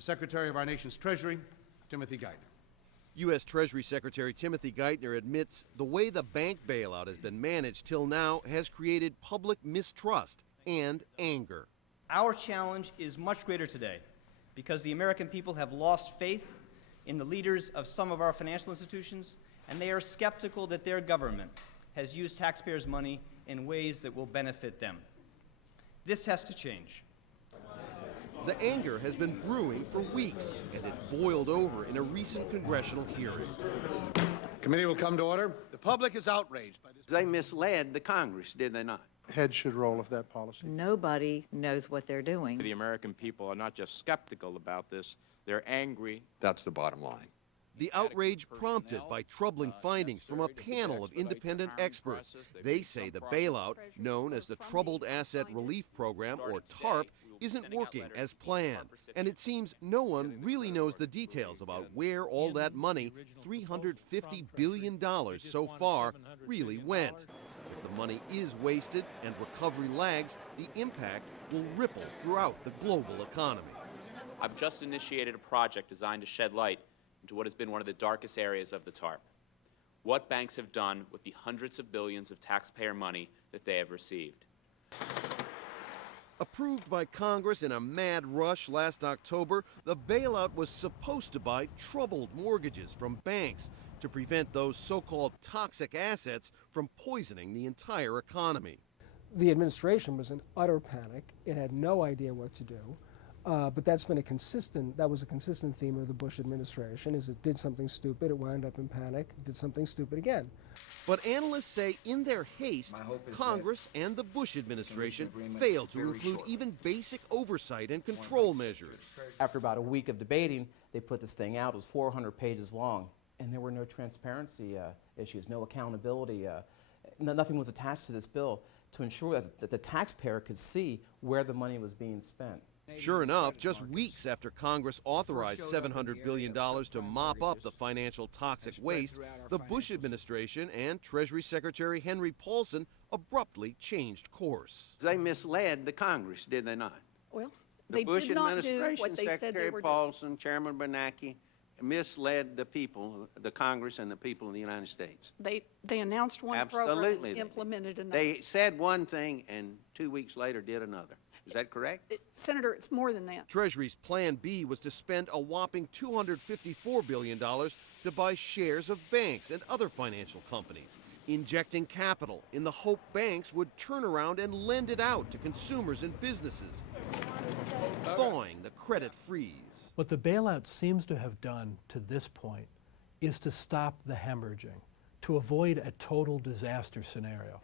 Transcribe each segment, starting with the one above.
the Secretary of our nation's Treasury, Timothy Geithner. U.S. Treasury Secretary Timothy Geithner admits the way the bank bailout has been managed till now has created public mistrust and anger. Our challenge is much greater today because the American people have lost faith in the leaders of some of our financial institutions, and they are skeptical that their government has used taxpayers' money in ways that will benefit them. This has to change. The anger has been brewing for weeks, and it boiled over in a recent congressional hearing. Committee will come to order. The public is outraged by this. They misled the Congress, did they not? Head should roll of that policy. Nobody knows what they're doing. The American people are not just skeptical about this, they're angry. That's the bottom line. The outrage prompted by troubling findings from a panel of independent experts. They say the bailout, known as the Troubled Asset Relief Program, or TARP, isn't working as planned. And it seems no one really knows the details about where all that money, $350 billion so far, really went. If the money is wasted and recovery lags, the impact will ripple throughout the global economy. I've just initiated a project designed to shed light into what has been one of the darkest areas of the TARP. What banks have done with the hundreds of billions of taxpayer money that they have received. Approved by Congress in a mad rush last October, the bailout was supposed to buy troubled mortgages from banks to prevent those so-called toxic assets from poisoning the entire economy. The administration was in utter panic. It had no idea what to do. But that was a consistent theme of the Bush administration, is it did something stupid, it wound up in panic, did something stupid again. But analysts say in their haste, Congress and the Bush administration failed to include even basic oversight and control measures. After about a week of debating, they put this thing out. It was 400 pages long, and there were no transparency issues, no accountability. Nothing was attached to this bill to ensure that the taxpayer could see where the money was being spent. Sure enough, just weeks after Congress authorized $700 billion to mop up the financial toxic waste, the Bush administration and Treasury Secretary Henry Paulson abruptly changed course. They misled the Congress, did they not? Well, The Bush did not do administration, what they said they Secretary were Paulson, Chairman Bernanke, misled the people, the Congress and the people of the United States. They announced one Absolutely program, implemented another. They said one thing and 2 weeks later did another. Is that correct? Senator, it's more than that. Treasury's Plan B was to spend a whopping $254 billion to buy shares of banks and other financial companies, injecting capital in the hope banks would turn around and lend it out to consumers and businesses, thawing the credit freeze. What the bailout seems to have done to this point is to stop the hemorrhaging, to avoid a total disaster scenario.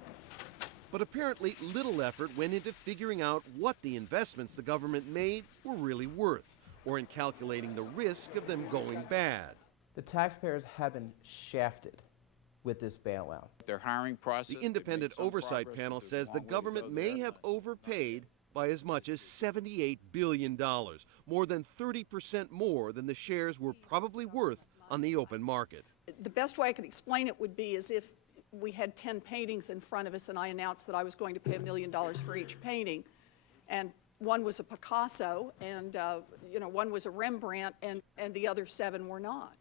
But apparently little effort went into figuring out what the investments the government made were really worth, or in calculating the risk of them going bad. The taxpayers have been shafted with this bailout. Their hiring process. The independent oversight panel says the government may have overpaid by as much as $78 billion, more than 30% more than the shares were probably worth on the open market. The best way I could explain it would be as if we had 10 paintings in front of us and I announced that I was going to pay $1 million for each painting. And one was a Picasso and one was a Rembrandt and the other 7 were not.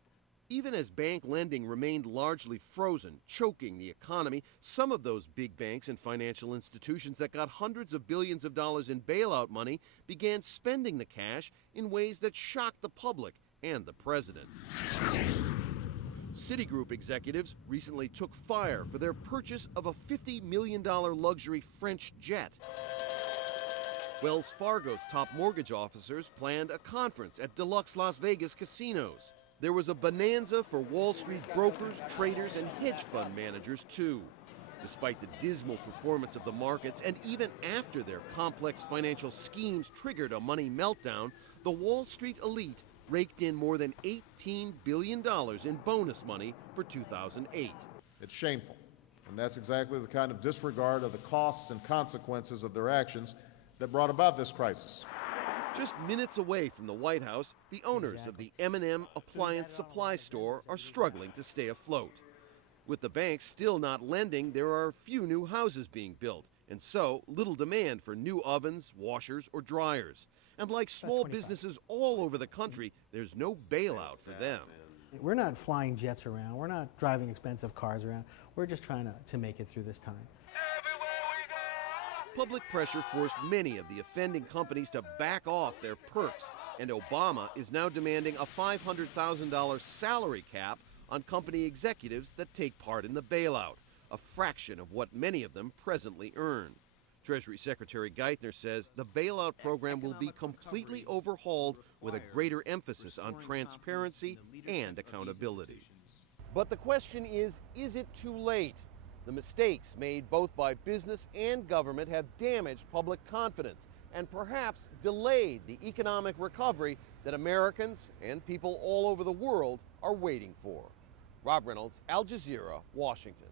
Even as bank lending remained largely frozen, choking the economy, some of those big banks and financial institutions that got hundreds of billions of dollars in bailout money began spending the cash in ways that shocked the public and the president. Citigroup executives recently took fire for their purchase of a $50 million luxury French jet. Wells Fargo's top mortgage officers planned a conference at Deluxe Las Vegas casinos. There was a bonanza for Wall Street brokers, traders, and hedge fund managers, too. Despite the dismal performance of the markets, and even after their complex financial schemes triggered a money meltdown, the Wall Street elite raked in more than $18 billion in bonus money for 2008. It's shameful, and that's exactly the kind of disregard of the costs and consequences of their actions that brought about this crisis. Just minutes away from the White House, the owners of the M&M appliance supply store are struggling to stay afloat. With the banks still not lending, there are few new houses being built, and so little demand for new ovens, washers, or dryers. And like small businesses all over the country, there's no bailout for them. We're not flying jets around. We're not driving expensive cars around. We're just trying to make it through this time. Public pressure forced many of the offending companies to back off their perks, and Obama is now demanding a $500,000 salary cap on company executives that take part in the bailout, a fraction of what many of them presently earn. Treasury Secretary Geithner says the bailout program will be completely overhauled with a greater emphasis on transparency and accountability. But the question is it too late? The mistakes made both by business and government have damaged public confidence and perhaps delayed the economic recovery that Americans and people all over the world are waiting for. Rob Reynolds, Al Jazeera, Washington.